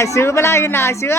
ายซื้อมาได้กันนายเชื้อ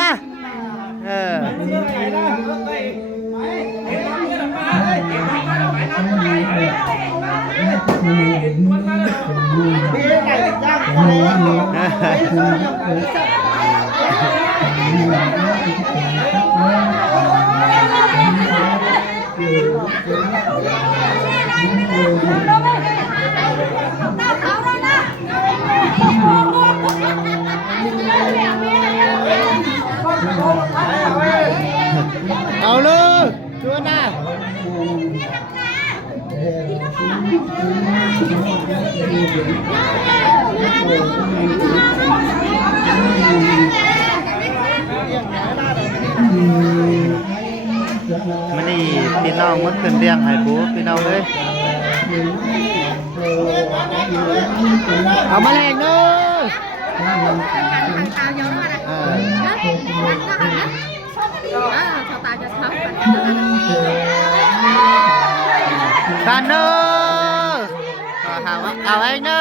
เอาเลยชวนนะมันนี่พี่น้องมันขึ้นเรียงให้ปูพี่น้องเลยเอามาแรงเด้อกันเนอเอาไอ้เนอ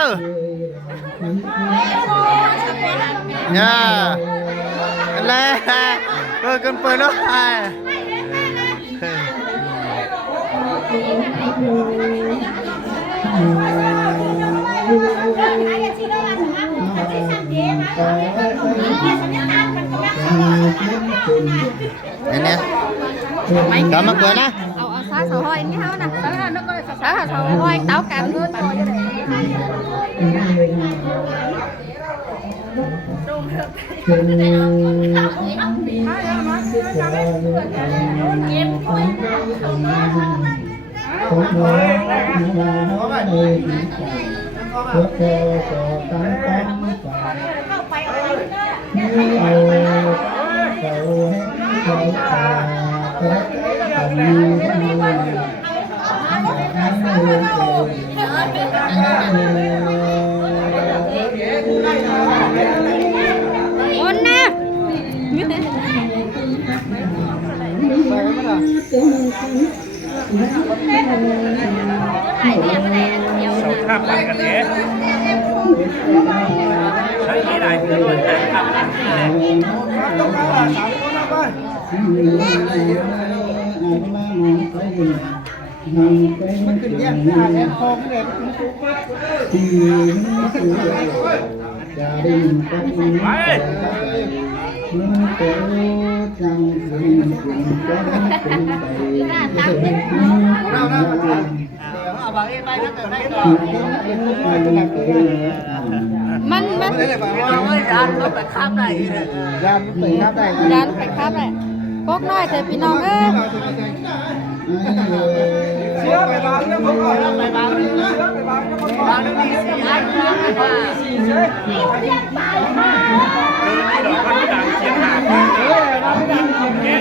เนี่ยแล้วกันเปิดแล้วไอ้เนี่ยcảm ơn cười nè sao sầu hôi như thế nào sao nó có sao sầu hôi táo cam luôn ôn nè sầu khắp lại cái thế thấy gì nàyมันขึ้นแยกหน้าแอนทองเลยมันสูงมากจะได้ยินกันไหมมันโตจังสิ่งเราเอาบางเอ็นไปนะเกิดได้ก่อนมันเราไม่ยานรถไปข้ามได้ยานไปข้ามได้ยันไปครับเลยพวกน้อยเธอพี่น้องเอ้ยเชื่อไปบางเรื่องผมก่อนไปบางเรื่องนะบางเรื่องดีสิไอ้เรื่องไปบางสี่เชื่อเรียกไปมาคือที่ดอกก็ดังเชียงหาเราไม่ดังเงี้ย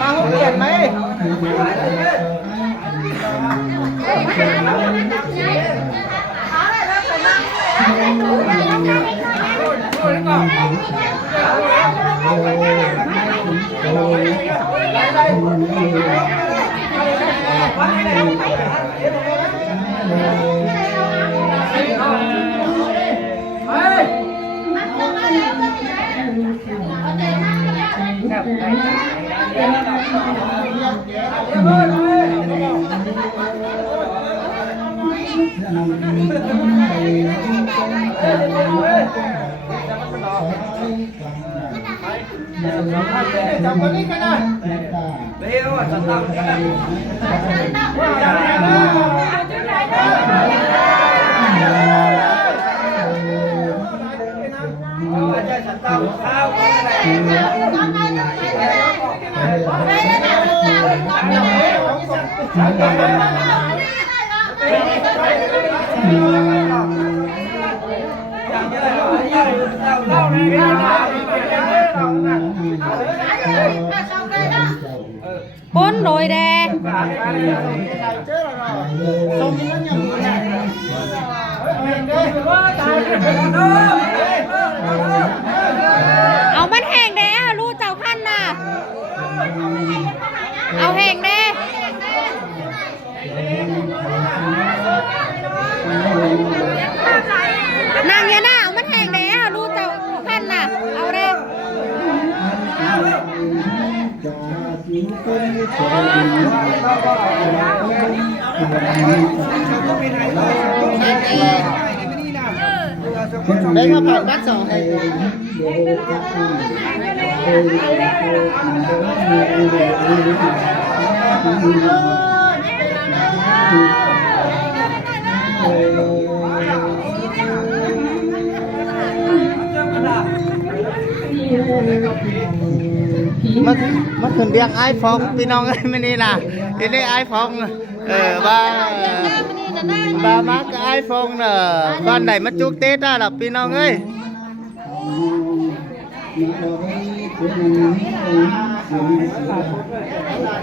มาห้องเรียนไหมจับคนนี้กันนะเดี๋ยวจะตั้งกันฉันตั้งข้าวปน โดยแดเอามันแห้งแดลูกเจ้าขั้นน่ะเอาแห้งแดนางยาหน้าเอามันแห้งแดลูกเจ้าขั้นน่ะเอาเด้ได้มาผ่านบัตรสองเลยมันขึ้นเรียกไอฟองพี่น้องเอ้ยไม่นี่นะทีนี้ไอฟองบ้ามักไอฟองเนอะบ้านไหนมาจุกเต้ได้หรอพี่น้องเอ้ย